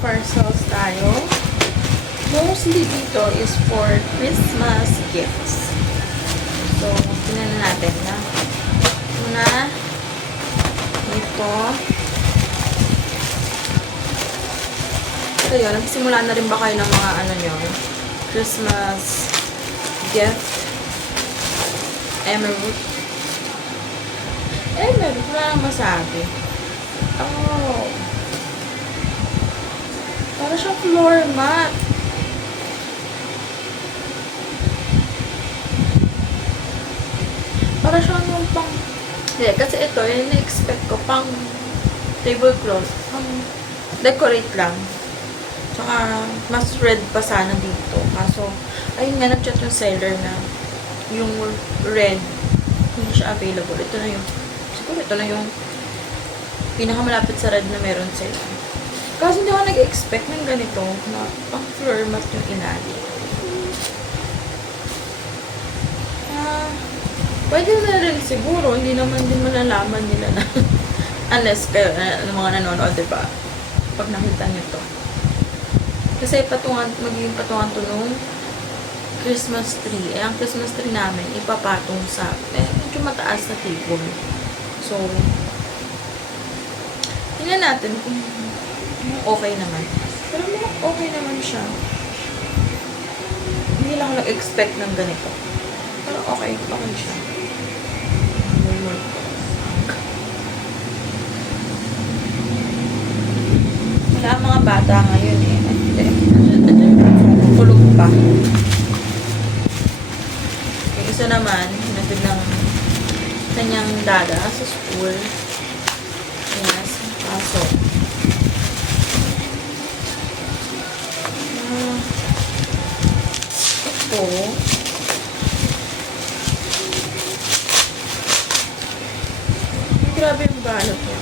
parcels tayo. Mostly dito is for Christmas gifts. So, tingnan na natin na. Una, ito. So, yun. Nagsimula na rin ba kayo ng mga ano nyo? Christmas gift. Emerald. Emerald. Wala nang masabi. Oh. Para siyang floor mat. Para siyang yung pang... Hindi, kasi ito, yung na-expect ko, pang tablecloth. Pang decorate lang. Tsaka, mas red pa sana dito. Kaso, ayun nga, nag-chat yung seller na yung red, hindi siya available. Ito na yung, siguro ito na yung pinakamalapit sa red na meron sila. Kasi hindi ako nag-expect ng ganito na pang floor mat yung inali. Pwede na rin siguro, hindi naman din malalaman nila na unless kayo, mga nanonood, diba? Pag nakita nyo to. Kasi magiging patungan to nung Christmas tree. Eh, ang Christmas tree namin, ipapatong sa medyo mataas na table. So, tingnan natin kung okay naman. Pero okay naman siya. Hindi lang ako nag-expect ng ganito. Pero okay siya. Wala mga bata ngayon eh. Tulog pa. Yung isa naman, hinatid ng kanyang dada sa school. Yes, pasok. Ito. Grabe yung balot niya.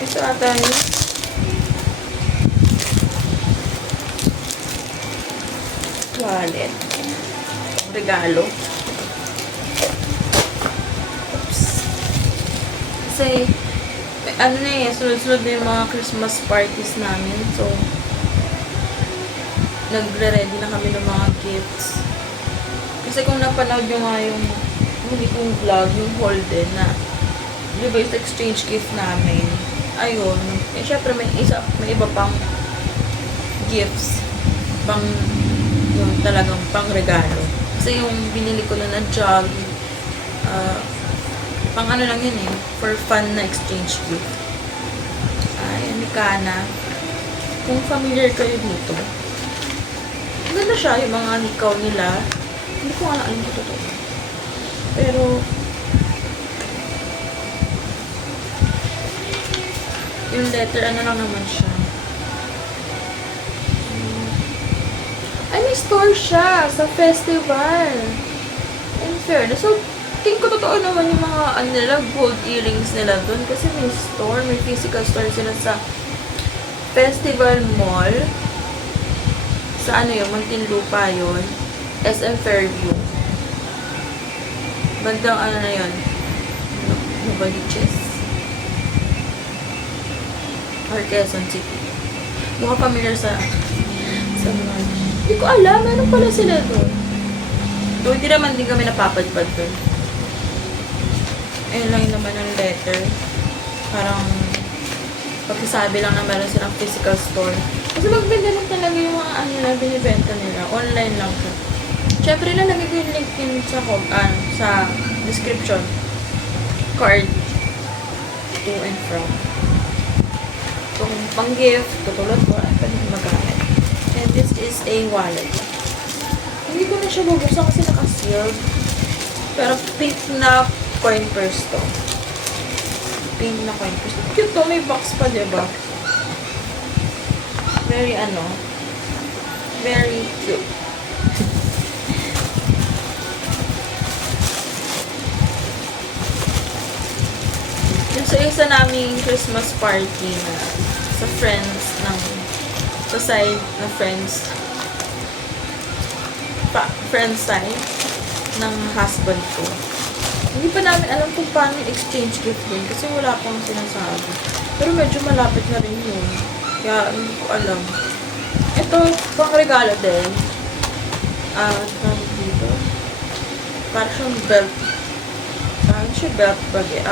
Ito ata yung wallet. Regalo. Oops. Kasi, ano na eh, sunod-sunod na yung mga Christmas parties namin. So, nagre-ready na kami ng mga gifts. Kasi kung napanood nyo nga yung huli kong vlog, yung haul din na, di ba yung exchange gift namin, ayun, eh syempre may iba pang gifts, pang, yung talagang pang regalo. Kasi yung binili ko na jug, pang ano lang yun eh, for fun na exchange gift. Ayan, Mikana. Kung familiar kayo dito, ganda siya, yung mga nikaw nila. Hindi ko alam ito totoo. Pero, yung letter, ano lang naman siya. Ay, may store siya sa festival. In fairness. So, tingin ko totoo naman yung mga, ano nila, gold earrings nila dun. Kasi may store, may physical store sila sa Festival Mall. Sa ano yun, Muntinlupa yun. SM Fairview. Bandang ano na yun. Novaliches. Or Quezon City. Hindi ko familiar sa mall. Hindi ko alam, ano pala sila doon. Doon, hindi naman din kami napapadpad doon. Ayun lang naman ang letter. Parang pagsasabi lang na meron silang physical store. Kasi magbenta lang talaga yung mga ano na binibenta nila. Online lang siya. Siyempre lalagay ko yung link din sa description. Card. To and from. Kung pang gift, tutulad ko, ay pwede magamit. And this is a wallet. Hindi ko na siya bubuksan kasi naka-sealed. Pero pink na coin purse to. Pink na coin purse. Cute to, may box pa, diba? Very very cute. Yung sa isa naming Christmas party na sa side na friends side ng husband ko. Hindi pa namin alam kung paano yung exchange gift din kasi wala pang sinasabi. Pero medyo malapit na rin yun. Kaya hindi ko alam. Ito, pang regalo din. Tawag dito. Parang siyang belt. Hindi siya belt bag eh.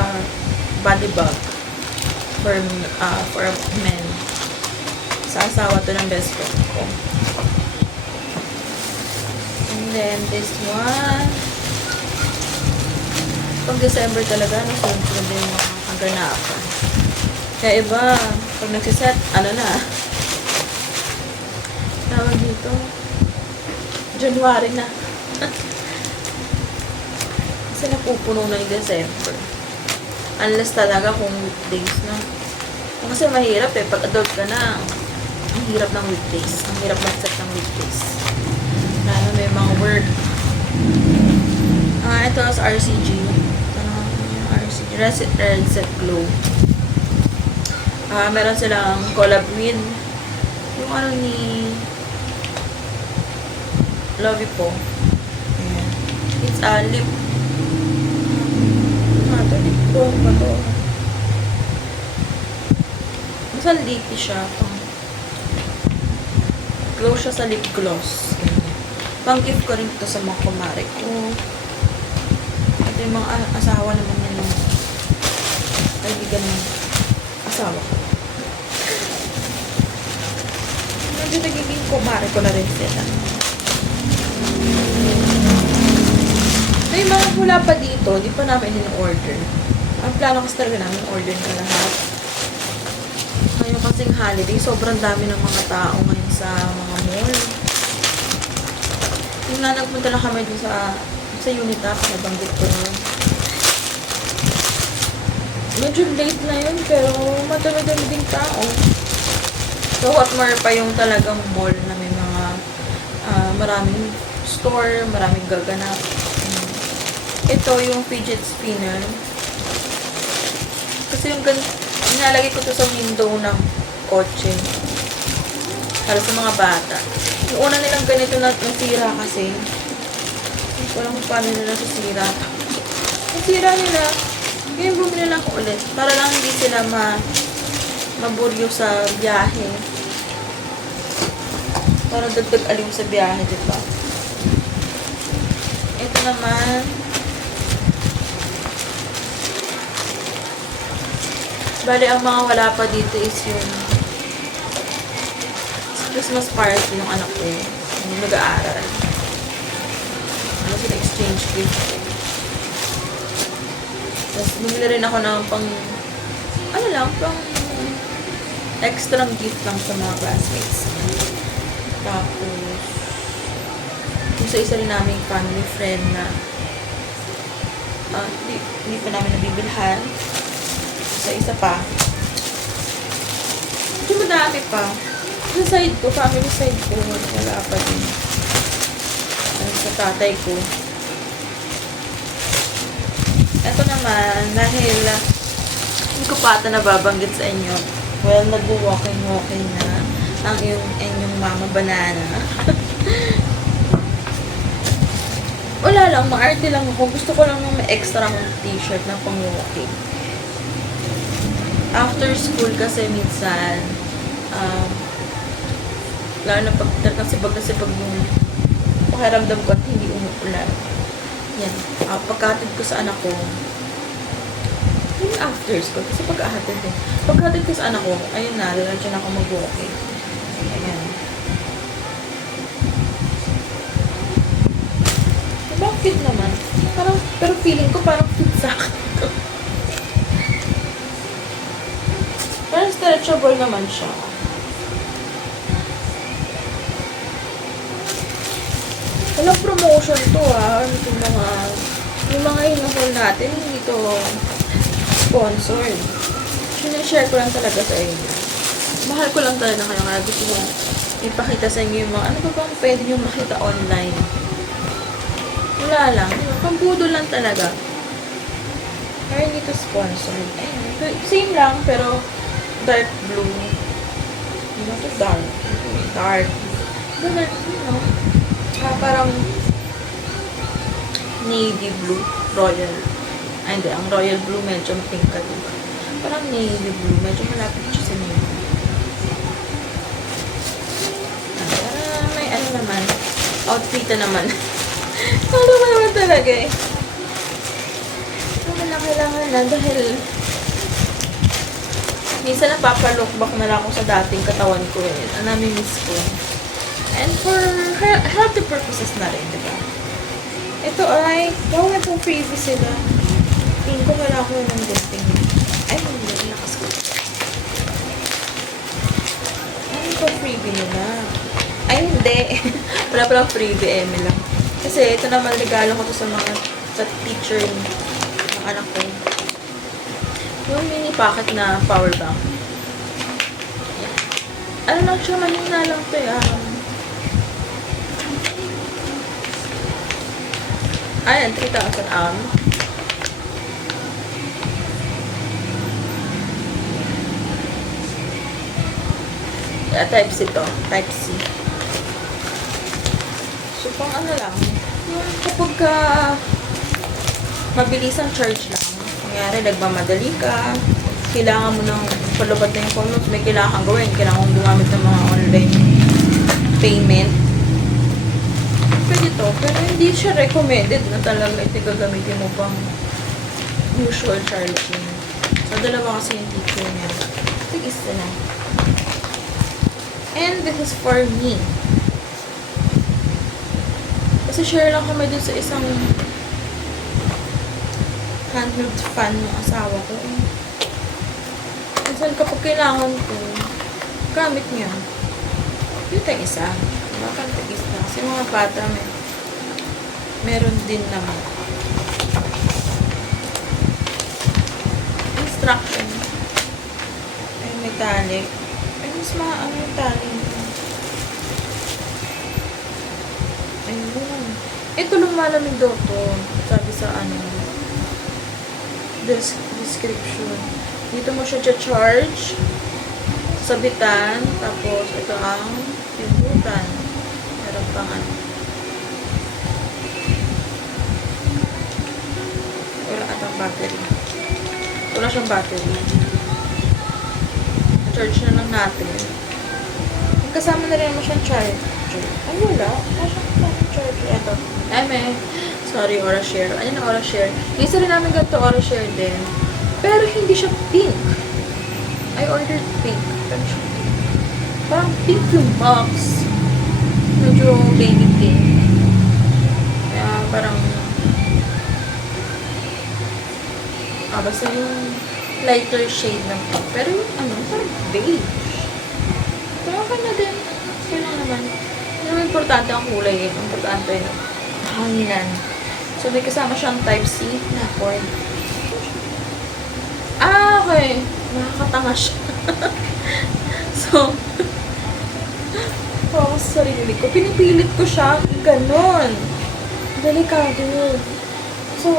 Body bag. For men. Sa asawa to ng best friend ko. And then, this one. Pag December talaga, nasunod din yung mga kaganapan. Kaya iba, pag nagsiset, ano na, tawag dito, January na. Kasi napupuno na yung December. Unless talaga kung weekdays na. Kasi mahirap eh, pag adult ka na, ang hirap ng weekdays. Ang hirap mag-set ng weekdays. Lalo may mga work. Ito sa RCG. RCG. Reset Glow. Meron silang collab with yung ano ni Lovey po. Ayan. It's a lip. Ito lip glow pa to. Mas lippy siya. Glow siya sa lip gloss. Pang-gift ko rin ito sa mga kumare ko. At yung mga asawa naman yan ng kaibigan ng asawa ko. Medyo nagiging kumare ko na rin sila. May mga hula pa dito, di pa namin in-order. Ang plano kasi talaga namin order na lahat. Ngayon kasing holiday, sobrang dami ng mga tao ngayon sa mga mall. Yung nagpunta lang kami dun sa Unitap, nabanggit ko na. Medyo late na yun, pero madami-dami ding tao. So, what more pa yung talagang mall na may mga maraming store, maraming gaganap. Ito yung fidget spinner. Kasi yung nilalagay ko to sa window ng kotse. Para sa mga bata. Yung una nilang ganito na nasira kasi. Hindi ko alam kung paano nila nasira. Nasira nila. Ngayon bumili lang ako ulit. Para lang hindi sila maburyo sa biyahe. Para dagdag aliw sa biyahe, diba? Ito naman. Bali, ang mga wala pa dito is yung Christmas party ng anak ko. Yung nag-aaral. Ano sila exchange gift. Tapos, bumili rin ako ng pang extra gift lang sa mga classmates. Tapos, yung sa isa rin naming family friend na hindi pa namin nabibilhan. Sa isa pa. Hindi madami pa. Sa side ko, family side ko, wala pa din. Sa tatay ko. Ito naman, dahil hindi ko pa ata nababanggit sa inyo. Well, nag-walking na ang inyong mama banana. Wala lang, maarte lang ako. Gusto ko lang may extra ng t-shirt na pang-walking. After school kasi minsan, lalo na kasi pag yung pakiramdam ko at hindi umuulan. Yan. Pagkatid ko sa anak ko, yung after school, kasi pagkatid ko sa anak ko, ayun na, diretso na ako mag-walking. Ayan. Diba, fit naman. Pero feeling ko parang fit sa akin ito. Parang stretchable naman siya. Walang promotion to yung mga hinahol natin, hindi to sponsored. Sinashare ko lang talaga sa inyo. Mahal ko lang talaga kayo kaya gusto ko ipakita sa inyo yung mga ano pa bang pwede nyo makita online. Wala lang. Pambudol lang talaga. Kaya hindi to sponsored. Ayun. Same lang pero dark blue. Not dark. Dark. Ganun, parang navy blue, royal. Ay, hindi. Ang royal blue medyo pink ka, diba? Parang navy blue. Medyo malapit siya sa navy. May ano naman. Outfit naman. Ano ba naman talaga eh. Wala kailangan na dahil minsan napapalookback na lang ako sa dating katawan ko eh. Nami-miss ko. And for healthy purposes na rin, diba? Ito ay, gawin itong freebie sila. Tingin ko wala ko ng gunting. Ay, hindi. Lakas ko. Ano itong freebie nila? Ay, hindi. Wala palang freebie, Eme lang. Kasi ito naman regalo ko to sa mga sa teacher ng anak ko. Yung mini pocket na power bank. Ayan. Ano lang siya, manina lang to eh. Ayan, 3,000 type C to. Type C. So, pang ano lang. Yung kapag mabilis ang charge lang. Nangyari, nagmamadali ka. Kailangan mo ng palubat na yung phone mo. May kailangan kang gawin. Kailangan mong gumamit ng mga online payment. Pwede to. Pero hindi siya recommended na talaga ito gagamitin mo pang usual charging. So, dalawa kasi yung teacher niya. Tigis na. And this is for me. Kasi share lang kami dun sa isang handheld fan ng asawa ko. Minsan kapag kailangan ko, gamit niya. Yun tayong isa. Bakang tagis na. Kasi mga bata meron din naman. Instruction. Ay, may tali. Ay, mas ano yung tali. Ayun. Ito lumalamig daw to. Sabi sa description. Dito mo siya charge. Sabitan. Tapos, ito ang pindutan. Meron pang wala atang battery. Wala siyang battery. Charge na lang natin. Kasama na rin naman siyang charger. Ay, wala. Wala siyang charger. Ito. Sorry, Aura Share. Ano yung Aura Share? Isa rin namin ganito Aura Share din. Pero hindi siya pink. I ordered pink. Pero siya pink. Parang pink yung box. Medyo baby pink. Kaya parang basta yung lighter shade ng pink. Pero yung parang beige. Pero okay na din. Okay lang naman. Hindi naman importante ang kulay. Importante hanginan. So, may kasama siyang Type-C na cord. Okay. Nakakatanga siya. So, sa sarili ko. Pinipilit ko siya. Ganon. Delikado. So,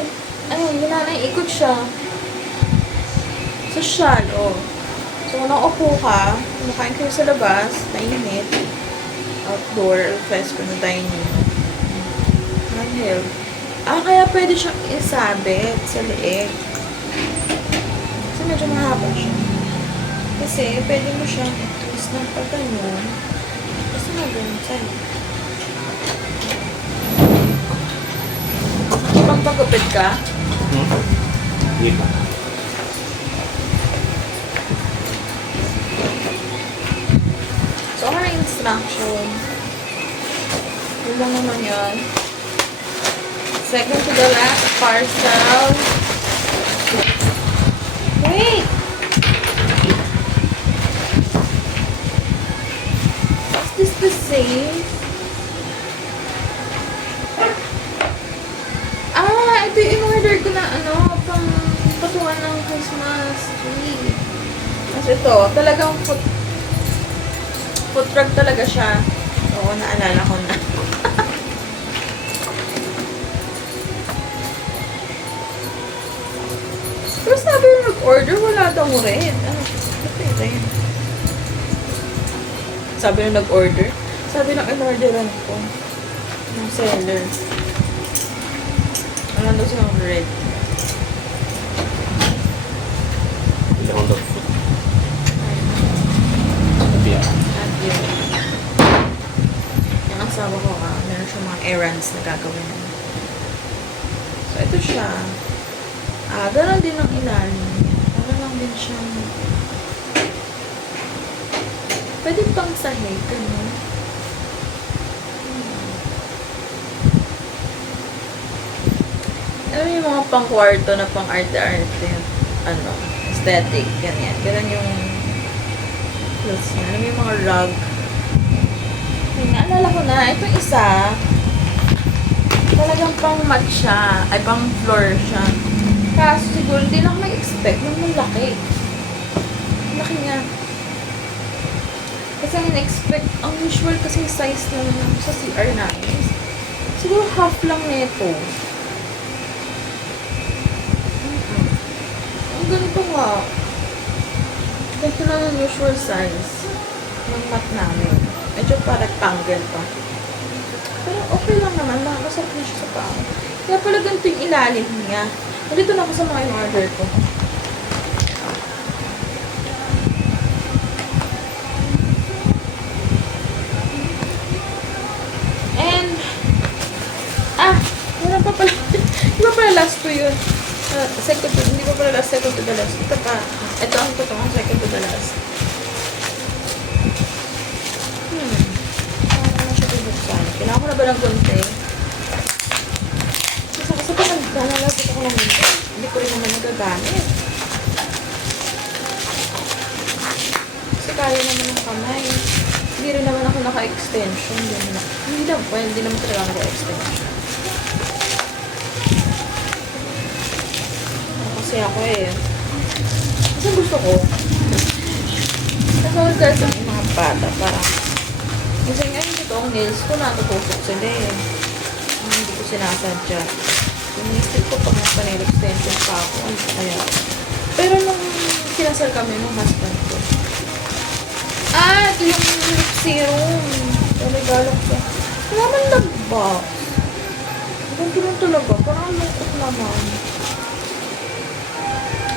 ikot siya. Social, So, kung naupo ka, kumakain kayo sa labas, mainit, outdoor, fresco na dining. Handheld. Kaya pwede siyang isabit sa leeg. Kasi medyo mahaba siya. Kasi, pwede mo siyang i-twist ng pagganyan. Kasi ganun sa'yo. Pagpagupit ka? Hindi pa. So, ano yung instruction? Yun lang naman yun. Second to the last parcel. Wait! Is this the same? Ito yung in-order ko na pang patuan ng Christmas tree. Kasi ito, talagang food truck talaga siya. Oo, naalala ko na. Pero sabi yung nag-order, wala daw red. Red. Sabi yung nag-order. Sabi ng in-orderan ko. Ng seller. Wala daw siyang red. size na gagawin mo. So, ito siya. Ganon din ang ilalim. Para lang din siyang pwede pang sahig, gano'n. Alam mo yung mga pang-kwarto na pang-arte-arte, ano, aesthetic, ganyan. Ganun yung clothes niya. Alam mo yung mga rug. Ay, naalala ko na, itong isa, talagang pang-mat siya, ay pang-floor siya. Kaso siguro, hindi lang ako nag-expect ng malaki. Laki nga. Kasi ang in-expect, ang usual kasi size naman sa CR namin. Siguro half lang nito. Ang ganito nga. Ganito lang ang usual size ng mat namin. Medyo pa rectangle pa. Pero okay lang naman. Masarap na siya sa paa. Kaya pala ganito yung ilalim niya. Nandito na ako sa mga in-order ko. And, meron pa pala. Di ba pala last to yun? Hindi pa pala last, second to the last. Ito pa. Ito ang totoong second to the last. Paano na siya bubuksan? Kailangan ko na ba ng gunting? Kasi pag nalapit ako ng gunting, hindi ko rin naman nagagamit. Kasi kaya naman ng kamay. Hindi rin naman ako naka-extension. Hindi naman talaga naka-extension. Kasi ako kasi gusto ko. Kasi kasi yung mga bata, parang kasi ngayon dito ang nails ko natutusok sila hindi ko sinasadya. Sinisip ko pag nagpa-nail extension pa ako, ano pa kaya. Pero nung kinasal kami ng husband ko, ito yung lip serum. Regalo ko. Wala man nag-box. Ganito lang talaga. Parang lungkot naman.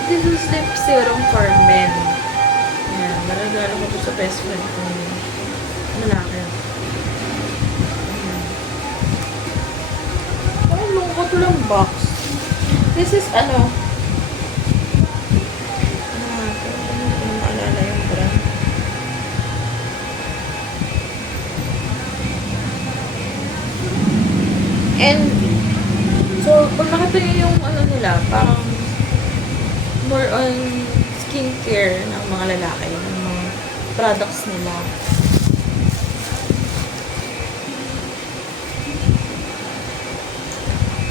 This is lip serum for men. Ayan. Maragalo ko sa best friend ko. Malaki. Ayan. Parang lungkot lang box. This is ano. Hindi ko na maalala yung brand. And, so, kung nakita niyo yung ano nila, parang more on skincare ng mga lalaki, ng mga products nila.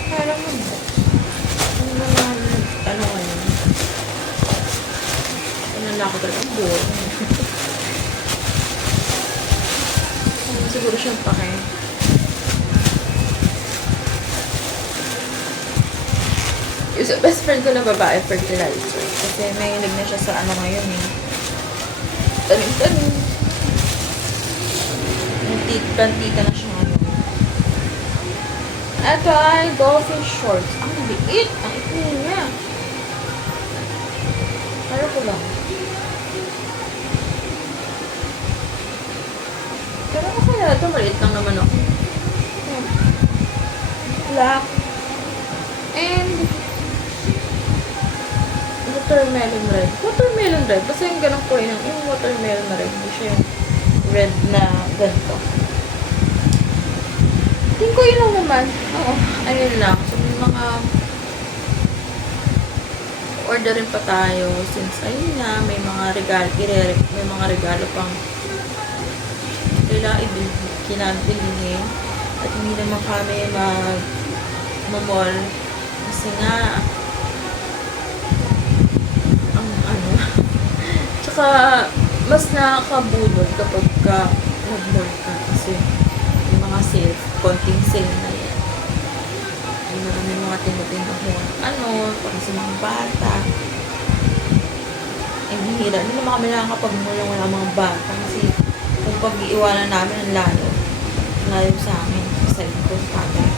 Parang ano ngayon? Nalako talaga ang buhay. Siguro siyang pake. Yung best friend ko na babae, fertilizer. Kasi may hilig na siya sa ano ngayon tanim-tanim. Plantita na siya ngayon. Ito ay dolphin shorts. Ang liit! Ang ikli niya. Para ko lang. Pero okay na ito. Maliit lang naman ako. Black. And watermelon red. Watermelon red. Basta yung ganang kulay ng yung watermelon na red. Hindi siya yung red na ganito. Tingin ko yun lang naman. Oo. Ayun lang. So, may mga orderin pa tayo. Since, ayun nga, may mga regalo. May mga regalo pang kailangan kinabilihin. At hindi naman kami mag-mall. Kasi nga, tsaka, mas nakakabulod kapag mag-mall ka kasi yung mga sale, konting sale na yan. Yung marami mga tinutindang para sa mga bata. Hihira. Hindi naman kami nakakapag-mall ng wala mga bata kasi kung pag-iiwanan namin ang layo sa amin, sa side ko, sa tatay.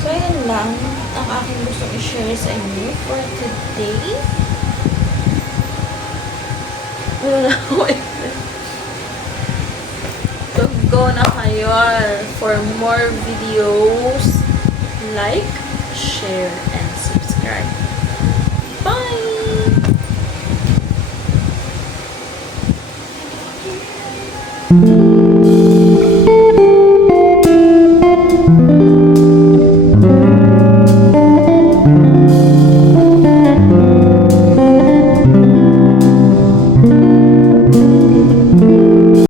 So, ayan lang ang aking gustong i-share sa inyo for today. Wala na ako So, go go na kayo. For more videos, like, share, and subscribe. Bye!